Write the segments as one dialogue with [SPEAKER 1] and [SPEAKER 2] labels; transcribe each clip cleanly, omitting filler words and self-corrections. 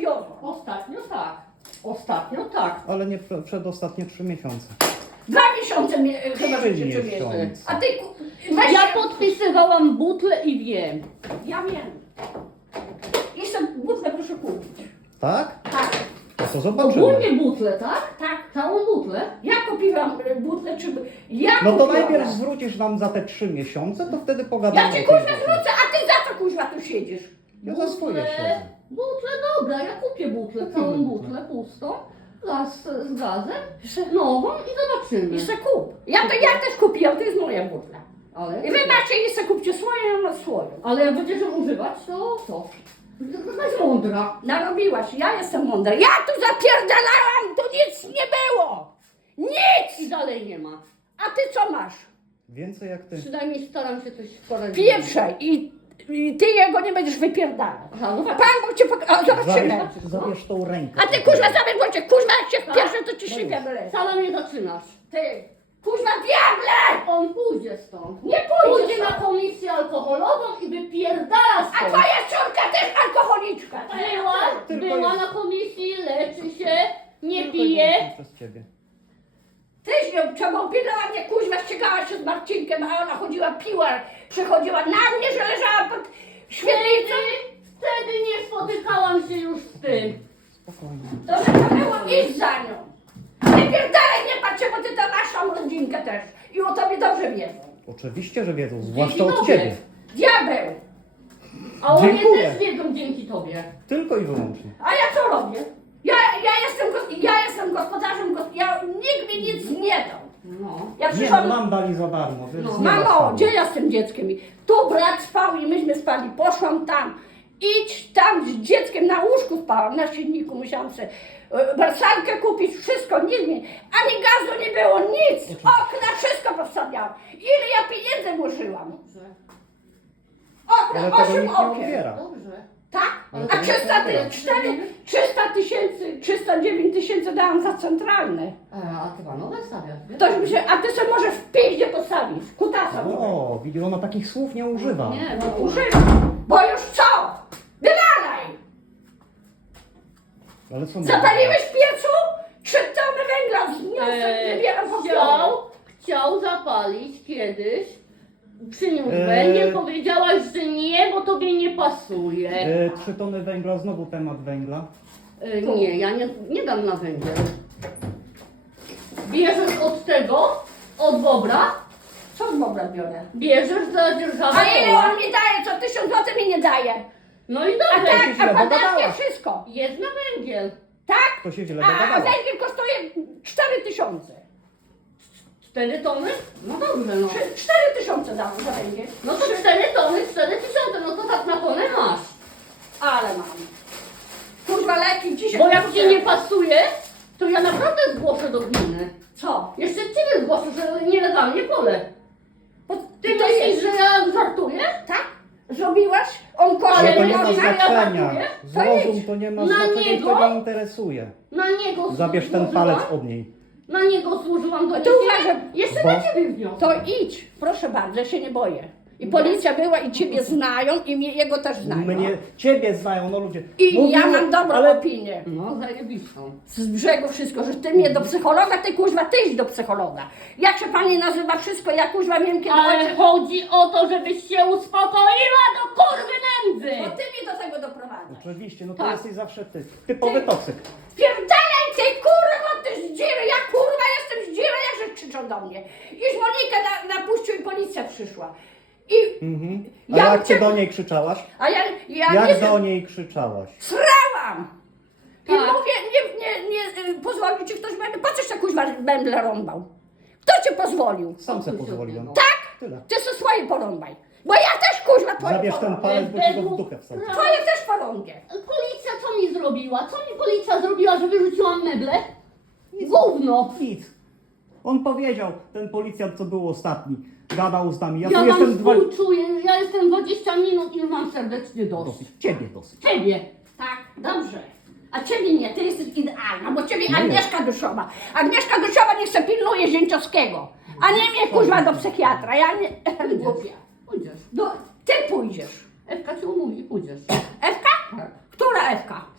[SPEAKER 1] wiozłam.
[SPEAKER 2] Ostatnio tak. Ostatnio tak.
[SPEAKER 3] Ale nie przedostatnie 3 miesiące.
[SPEAKER 1] 2 miesiące chyba, że
[SPEAKER 3] 3
[SPEAKER 1] cię
[SPEAKER 3] miesiące.
[SPEAKER 1] A ty, weź
[SPEAKER 2] Ja
[SPEAKER 1] się-
[SPEAKER 2] podpisywałam butlę i wiem.
[SPEAKER 1] Ja wiem. I sobie butlę proszę kupić.
[SPEAKER 3] Tak?
[SPEAKER 1] Tak,
[SPEAKER 3] To zobaczymy.
[SPEAKER 2] Ogólnie butlę, tak?
[SPEAKER 1] tak.
[SPEAKER 2] Całą butlę?
[SPEAKER 1] Ja kupiłam butlę, czy... Ja
[SPEAKER 3] No to
[SPEAKER 1] kupiłam.
[SPEAKER 3] najpierw zwrócisz nam za te 3 miesiące, to wtedy pogadamy.
[SPEAKER 1] Ja ci
[SPEAKER 3] o tej
[SPEAKER 1] kuźwa
[SPEAKER 3] butle.
[SPEAKER 1] zwrócę, a ty za co kuźwa tu siedzisz?
[SPEAKER 3] Ja za swoje siedzę.
[SPEAKER 2] Butlę dobra, ja kupię butlę, całą butlę pustą. Z gazem, nową i zobaczymy.
[SPEAKER 1] I se kup. Ja też kupiłam, to jest moja butla.
[SPEAKER 2] Ale,
[SPEAKER 1] I wy macie i se kupcie swoją, ja mam swoją.
[SPEAKER 2] ale jak będziesz ją używać, to co? Jakaś mądra.
[SPEAKER 1] Narobiłaś, ja jestem mądra. Ja tu zapierdalałam, tu nic nie było. Nic!
[SPEAKER 2] I dalej nie ma.
[SPEAKER 1] A ty co masz?
[SPEAKER 3] Więcej jak ty.
[SPEAKER 2] Przynajmniej staram się coś wkładać.
[SPEAKER 1] Pieprzaj i ty jego nie będziesz wypierdalał.
[SPEAKER 2] Aha, no tak.
[SPEAKER 1] Pan Bóg cię pokaże. Zobaczymy.
[SPEAKER 3] Zabierz tą rękę.
[SPEAKER 1] A ty kuźwa zabierz, bo cię kuźwa jak się wpierze, to ci szybia byle.
[SPEAKER 2] Sama mnie zaczynasz.
[SPEAKER 1] Ty, kuźwa diable!
[SPEAKER 2] On pójdzie stąd.
[SPEAKER 1] Nie pójdzie
[SPEAKER 2] Pójdzie na komisję alkoholową i wypierdala
[SPEAKER 1] A
[SPEAKER 2] stąd.
[SPEAKER 1] twoja córka też alkoholiczka.
[SPEAKER 3] Tylko
[SPEAKER 2] Była
[SPEAKER 3] jest-
[SPEAKER 2] na komisji, leczy się, nie
[SPEAKER 3] Tylko
[SPEAKER 2] pije.
[SPEAKER 3] wyłącznie przez ciebie.
[SPEAKER 1] Tyś ją przebąpilała mnie, kuźwa, ścigała się z Marcinkiem, a ona chodziła, piła, przychodziła na mnie, że leżała pod świetlicą.
[SPEAKER 2] Wtedy nie spotykałam się już z tym.
[SPEAKER 3] Spokojnie.
[SPEAKER 1] To trzeba było iść za nią. Wypierdalaj, nie patrzcie, bo ty tam masz tą rodzinkę też. I o tobie dobrze wiedzą.
[SPEAKER 3] Oczywiście, że wiedzą, zwłaszcza od
[SPEAKER 2] tobie.
[SPEAKER 3] ciebie.
[SPEAKER 1] Diabeł.
[SPEAKER 2] A oni
[SPEAKER 3] Dziękuję.
[SPEAKER 2] też wiedzą dzięki tobie.
[SPEAKER 3] Tylko i wyłącznie.
[SPEAKER 1] A ja co robię? Ja jestem gospodarzem, nikt mi nic nie dał.
[SPEAKER 2] No.
[SPEAKER 1] Ja
[SPEAKER 3] Nie,
[SPEAKER 1] przyszłam...
[SPEAKER 3] no nam dali za darmo, więc
[SPEAKER 2] No,
[SPEAKER 3] nie
[SPEAKER 1] Mamo,
[SPEAKER 3] dostałem.
[SPEAKER 1] gdzie ja z tym dzieckiem? Tu brat spał i myśmy spali. Poszłam tam. Idź tam z dzieckiem na łóżku spałam, na silniku. Musiałam sobie wersalkę kupić, wszystko, nic mi. Ani gazu nie było, nic. Okna, wszystko powstawiałam. Ile ja pieniędzy włożyłam?
[SPEAKER 2] Dobrze,
[SPEAKER 1] Okna,
[SPEAKER 3] Ale tego
[SPEAKER 1] 8
[SPEAKER 3] nikt nie
[SPEAKER 1] okien.
[SPEAKER 3] odbiera.
[SPEAKER 2] dobrze.
[SPEAKER 1] Tak?
[SPEAKER 3] Ale
[SPEAKER 1] A
[SPEAKER 3] tego nie
[SPEAKER 1] 300
[SPEAKER 3] odbiera.
[SPEAKER 1] 309 tysięcy dałam za centralne.
[SPEAKER 2] A ty panowe stawiasz, wiesz?
[SPEAKER 1] Ktoś mi się, a ty sobie może w piździe postawić. Kutasa.
[SPEAKER 3] O, widzi, ona takich słów nie używa.
[SPEAKER 2] Nie, no
[SPEAKER 1] Używam. Bo już co? Wywalaj!
[SPEAKER 3] Ale co
[SPEAKER 1] Zapaliłeś w piecu? 3 tony węgla zniosę, wybieram po
[SPEAKER 2] Chciał zapalić kiedyś. Przyniósł
[SPEAKER 3] Eee.
[SPEAKER 2] węgiel, powiedziałaś, że nie, bo tobie nie pasuje.
[SPEAKER 3] 3 tony węgla, znowu temat węgla.
[SPEAKER 2] Nie, ja nie dam na węgiel. Bierzesz od tego, od bobra,
[SPEAKER 1] Co z bobra biorę?
[SPEAKER 2] bierzesz za dzierżawę.
[SPEAKER 1] A ile on mi daje? Co 1000 zł mi nie daje?
[SPEAKER 2] No i
[SPEAKER 1] A
[SPEAKER 2] dobrze,
[SPEAKER 1] tak,
[SPEAKER 3] się
[SPEAKER 1] a
[SPEAKER 3] źle
[SPEAKER 1] podatki
[SPEAKER 3] dogadałaś.
[SPEAKER 1] wszystko.
[SPEAKER 2] jest na węgiel.
[SPEAKER 1] Tak?
[SPEAKER 3] To się źle
[SPEAKER 1] A
[SPEAKER 3] dogadałaś.
[SPEAKER 1] węgiel kosztuje 4000.
[SPEAKER 2] 4 tony? No dobrze, no.
[SPEAKER 1] 4000 dam za węgiel.
[SPEAKER 2] No to 4 tony, 4000, no to tak na tonę masz.
[SPEAKER 1] Ale mam. Kurwa leki dzisiaj.
[SPEAKER 2] Bo jak ci nie pasuje, to ja naprawdę zgłoszę do gminy.
[SPEAKER 1] Co?
[SPEAKER 2] Jeszcze ciebie zgłoszę, że nielegalnie pole.
[SPEAKER 1] Bo
[SPEAKER 2] Ty
[SPEAKER 1] to
[SPEAKER 2] myślisz,
[SPEAKER 1] jest-
[SPEAKER 2] że ja żartuję?
[SPEAKER 1] Tak? Zrobiłaś? On
[SPEAKER 3] Ale
[SPEAKER 1] kosztuje
[SPEAKER 3] to nie ma
[SPEAKER 2] myślisz, że ja
[SPEAKER 3] znaczenia.
[SPEAKER 2] żartuję?
[SPEAKER 3] Zrozum, to nie ma
[SPEAKER 2] Na
[SPEAKER 3] znaczenia,
[SPEAKER 2] niego?
[SPEAKER 3] to nie interesuje.
[SPEAKER 2] Na niego
[SPEAKER 3] Zabierz ten
[SPEAKER 2] złożyłam,
[SPEAKER 3] palec od niej.
[SPEAKER 2] Na niego złożyłam do
[SPEAKER 1] To
[SPEAKER 2] ciebie.
[SPEAKER 1] uważaj,
[SPEAKER 2] Jeszcze
[SPEAKER 3] bo-
[SPEAKER 2] na ciebie wniosek.
[SPEAKER 1] To idź, proszę bardzo, ja się nie boję. I policja była i ciebie znają i jego też znają.
[SPEAKER 3] Mnie, ciebie znają, no ludzie.
[SPEAKER 1] I ja
[SPEAKER 3] Mówiły,
[SPEAKER 1] mam dobrą
[SPEAKER 3] ale
[SPEAKER 1] opinię.
[SPEAKER 2] No, zajebistą.
[SPEAKER 1] Z brzegu wszystko, że ty mnie do psychologa, ty kuźwa, ty idź do psychologa. Jak się pani nazywa wszystko, ja kuźwa wiem kiedy
[SPEAKER 2] Ale
[SPEAKER 1] ojciec...
[SPEAKER 2] chodzi o to, żebyś się uspokoiła do kurwy nędzy.
[SPEAKER 1] Bo ty mnie do tego doprowadzasz.
[SPEAKER 3] Oczywiście, no to
[SPEAKER 2] Tak.
[SPEAKER 3] jesteś zawsze ty. Typowy toksyk.
[SPEAKER 1] Pierdalaj ty kurwa, ty zdzirę, ja kurwa jestem zdzirę, jak że krzyczą do mnie. Iż Monikę napuścił i policja przyszła. I
[SPEAKER 3] Mhm. A
[SPEAKER 1] Ja
[SPEAKER 3] jak ty
[SPEAKER 1] uciekłam.
[SPEAKER 3] do niej krzyczałaś?
[SPEAKER 1] ja nie
[SPEAKER 3] Jak do niej krzyczałaś?
[SPEAKER 1] srałam! I
[SPEAKER 2] Tak.
[SPEAKER 1] mówię, nie pozwolił ci ktoś będę, po coś tak kuźwa bęble rąbał? Kto ci pozwolił?
[SPEAKER 3] Sam se
[SPEAKER 2] Odpuść od
[SPEAKER 3] pozwoliłem.
[SPEAKER 2] niego.
[SPEAKER 1] Tak?
[SPEAKER 3] Tyle.
[SPEAKER 1] Ty se swoje porąbaj. Bo ja też kuźwa twoje
[SPEAKER 3] Zabierz ten
[SPEAKER 1] porąbię.
[SPEAKER 3] palec, bo ci go w dupę wsadzę.
[SPEAKER 1] Twoje też porąbię.
[SPEAKER 2] Policja co mi zrobiła? Co mi policja zrobiła, że wyrzuciłam meble? Gówno.
[SPEAKER 3] Nic. On powiedział, ten policjant, co był ostatni, gadał z nami. Ja
[SPEAKER 2] Ja
[SPEAKER 3] tu
[SPEAKER 2] mam
[SPEAKER 3] jestem
[SPEAKER 2] współczuję, ja jestem 20 minut i już mam serdecznie dosyć.
[SPEAKER 3] dosyć. Ciebie dosyć.
[SPEAKER 2] Ciebie.
[SPEAKER 1] Tak, dobrze. A ciebie nie, ty jesteś idealna, bo ciebie
[SPEAKER 3] Nie.
[SPEAKER 1] Agnieszka Duszowa. Agnieszka Duszowa niech se pilnuje Zięciowskiego, a nie mnie kuźwa do psychiatra. Ja nie... Głupia.
[SPEAKER 2] Pójdziesz.
[SPEAKER 1] Ty pójdziesz.
[SPEAKER 2] Ewka cię umówi, pójdziesz.
[SPEAKER 1] Ewka?
[SPEAKER 2] Tak.
[SPEAKER 1] Która Ewka?
[SPEAKER 2] Twoja córeczka.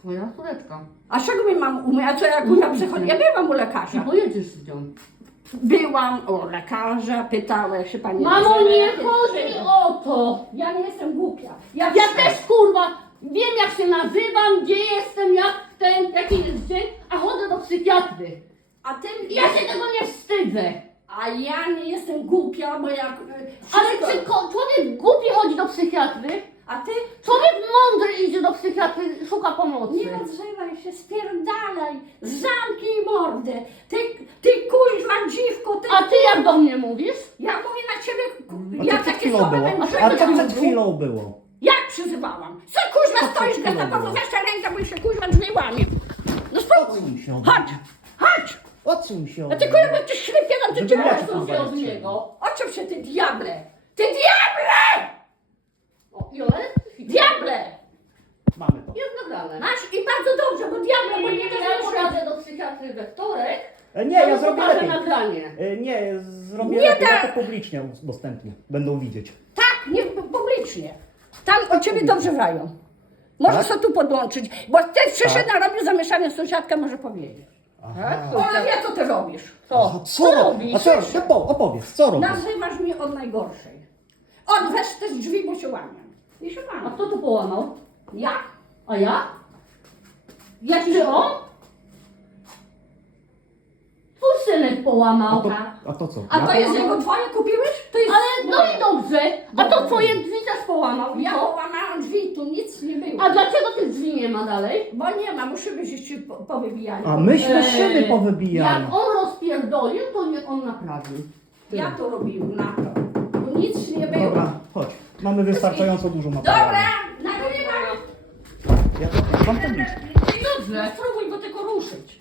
[SPEAKER 2] Karetka.
[SPEAKER 1] A z czego mi mam umyć? A co ja kurwa przychodzę? Ja byłam u
[SPEAKER 2] I
[SPEAKER 1] lekarza.
[SPEAKER 2] pojedziesz z nią.
[SPEAKER 1] Byłam u lekarza, pytała jak się pani
[SPEAKER 2] Mamo,
[SPEAKER 1] nazywa.
[SPEAKER 2] nie chodzi o to.
[SPEAKER 1] Ja nie jestem głupia.
[SPEAKER 2] Ja też kurwa wiem jak się nazywam, gdzie jestem, jaki jest dzień, a chodzę do psychiatry.
[SPEAKER 1] A ty...
[SPEAKER 2] I ja się tego nie wstydzę.
[SPEAKER 1] A ja nie jestem głupia, bo jak...
[SPEAKER 2] Ale
[SPEAKER 1] wszystko-
[SPEAKER 2] czy człowiek głupi chodzi do psychiatry?
[SPEAKER 1] A ty...
[SPEAKER 2] Człowiek mądry idzie do psychiatry, szuka pomocy.
[SPEAKER 1] Nie odzywaj się, spierdalaj, zamknij mordę. Ty kuźwa dziwko, ty...
[SPEAKER 2] A ty jak do mnie mówisz?
[SPEAKER 1] Ja mówię na ciebie...
[SPEAKER 3] A
[SPEAKER 1] Ja
[SPEAKER 3] co przed
[SPEAKER 1] takie
[SPEAKER 3] chwilą
[SPEAKER 1] słowa
[SPEAKER 3] było?
[SPEAKER 1] będę
[SPEAKER 3] A co
[SPEAKER 1] używać.
[SPEAKER 3] przed chwilą było?
[SPEAKER 1] Jak przyzywałam? Co kuźwa stoisz,
[SPEAKER 3] chwilą
[SPEAKER 1] gestapowo,
[SPEAKER 3] było?
[SPEAKER 1] weź tę rękę, bo już się kuźwa drzwi łamie. No spróbuj.
[SPEAKER 3] Odsuń się ode
[SPEAKER 1] Chodź,
[SPEAKER 3] mnie.
[SPEAKER 1] chodź.
[SPEAKER 3] Odsuń się
[SPEAKER 1] A
[SPEAKER 3] ode
[SPEAKER 1] ty
[SPEAKER 3] mnie.
[SPEAKER 1] kurwa, ty ślepie tam, ty
[SPEAKER 3] Żeby
[SPEAKER 1] cię...
[SPEAKER 3] ja
[SPEAKER 2] Odsuń się od niego.
[SPEAKER 1] O czym się ty diable? Ty diable!
[SPEAKER 2] O, Jolet?
[SPEAKER 1] Diable!
[SPEAKER 3] Mamy to.
[SPEAKER 2] Jest nagrane.
[SPEAKER 1] Masz i bardzo dobrze, bo diable, bo nie
[SPEAKER 2] Ja
[SPEAKER 1] wiesz,
[SPEAKER 2] pojadę do psychiatry we wtorek.
[SPEAKER 3] Nie, ja
[SPEAKER 2] to
[SPEAKER 3] zrobię
[SPEAKER 2] pokażę
[SPEAKER 3] lepiej.
[SPEAKER 2] nagranie.
[SPEAKER 3] Nie, zrobię
[SPEAKER 1] Nie
[SPEAKER 3] lepiej. Ja
[SPEAKER 1] tak.
[SPEAKER 3] to publicznie udostępnię. Będą widzieć.
[SPEAKER 1] Tak, nie publicznie. Tam o ciebie dobrze wają. Możesz
[SPEAKER 3] Tak?
[SPEAKER 1] sobie tu podłączyć, bo ty przyszedł,
[SPEAKER 3] Tak.
[SPEAKER 1] narobił zamieszanie, sąsiadka może powiedzieć.
[SPEAKER 3] Aha.
[SPEAKER 1] Ona wie, co ty robisz.
[SPEAKER 3] A co robisz? A co robisz? Opowiedz, co robisz?
[SPEAKER 1] Nazywasz mnie od najgorszej. Weź te drzwi, bo się łamią. I się
[SPEAKER 2] A
[SPEAKER 1] łamią.
[SPEAKER 2] kto to połamał?
[SPEAKER 1] Ja?
[SPEAKER 2] A ja?
[SPEAKER 1] Ja ci
[SPEAKER 2] Czy on? Twój synek połamał.
[SPEAKER 3] A to co?
[SPEAKER 1] A
[SPEAKER 3] Ja
[SPEAKER 1] to jest
[SPEAKER 3] połamałem?
[SPEAKER 1] jego twoje, kupiłeś? To jest
[SPEAKER 2] Ale no i dobrze. A to twoje drzwi też połamał. I
[SPEAKER 1] Ja
[SPEAKER 2] co?
[SPEAKER 1] połamałam drzwi, tu nic nie było.
[SPEAKER 2] A dlaczego tych drzwi nie ma dalej?
[SPEAKER 1] Bo nie ma, bo szyby się powybijali.
[SPEAKER 3] A myśmy szyby
[SPEAKER 2] Jak
[SPEAKER 3] powybijali.
[SPEAKER 2] on rozpierdolił, to niech on naprawi.
[SPEAKER 1] Ja to robiłam na to. Tu nic nie było.
[SPEAKER 3] Dobra, chodź. Mamy wystarczająco dużo materiału.
[SPEAKER 1] Dobra, nagrywam.
[SPEAKER 3] Ja to wam publicznie.
[SPEAKER 1] Dobrze. Spróbuj go tylko ruszyć.